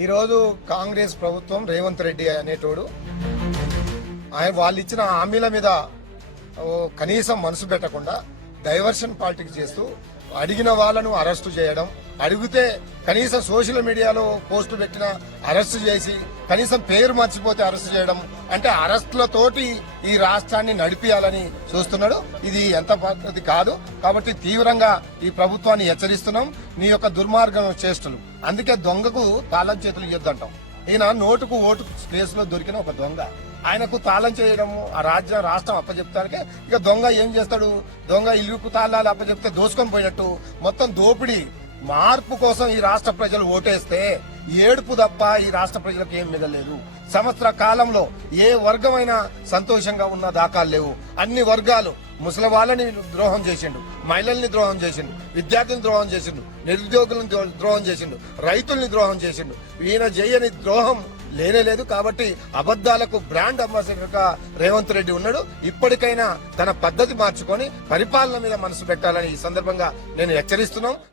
ఈరోజు కాంగ్రెస్ ప్రభుత్వం రేవంత్ రెడ్డి అనేటోడు వాళ్ళు ఇచ్చిన హామీల మీద కనీసం మనసు పెట్టకుండా డైవర్షన్ పాలిటిక్స్ చేస్తూ అడిగిన వాళ్ళను అరెస్టు చేయడం, అడిగితే కనీసం సోషల్ మీడియాలో పోస్టు పెట్టిన అరెస్టు చేసి కనీసం పేరు మర్చిపోతే అరెస్టు చేయడం, అంటే అరెస్టులతోటి ఈ రాష్ట్రాన్ని నడిపియాలని చూస్తున్నాడు. ఇది ఎంత పద్ధతి కాదు. కాబట్టి తీవ్రంగా ఈ ప్రభుత్వాన్ని హెచ్చరిస్తున్నాం. నీ యొక్క దుర్మార్గం చేష్టలు. అందుకే దొంగకు తాళం చేతులు ఇవ్వద్దంటాం. ఈయన నోటుకు ఓటు కేసులో దొరికిన ఒక దొంగ. ఆయనకు తాళం చేయడం, ఆ రాష్ట్రం అప్పచెప్తానికి ఇక దొంగ ఏం చేస్తాడు? దొంగ ఇల్లుకు తాళాలు అప్పచెప్తే దోసుకొని పోయినట్టు మొత్తం దోపిడీ. మార్పు కోసం ఈ రాష్ట్ర ప్రజలు ఓటేస్తే ఏడుపు తప్ప ఈ రాష్ట్ర ప్రజలకు ఏం మిగలేదు. సంవత్సర కాలంలో ఏ వర్గమైనా సంతోషంగా ఉన్న దాఖలు లేవు. అన్ని వర్గాలు ముసలి వాళ్ళని ద్రోహం చేసిండు, మహిళల్ని ద్రోహం చేసిండు, విద్యార్థులను ద్రోహం చేసిండు, నిరుద్యోగులను ద్రోహం చేసిండు, రైతుల్ని ద్రోహం చేసిండు. ఈయన చేయని ద్రోహం లేనేలేదు. కాబట్టి అబద్దాలకు బ్రాండ్ అంబాసిడర్ గా రేవంత్ రెడ్డి ఉన్నాడు. ఇప్పటికైనా తన పద్ధతి మార్చుకొని పరిపాలన మీద మనసు పెట్టాలని ఈ సందర్భంగా నేను హెచ్చరిస్తున్నాం.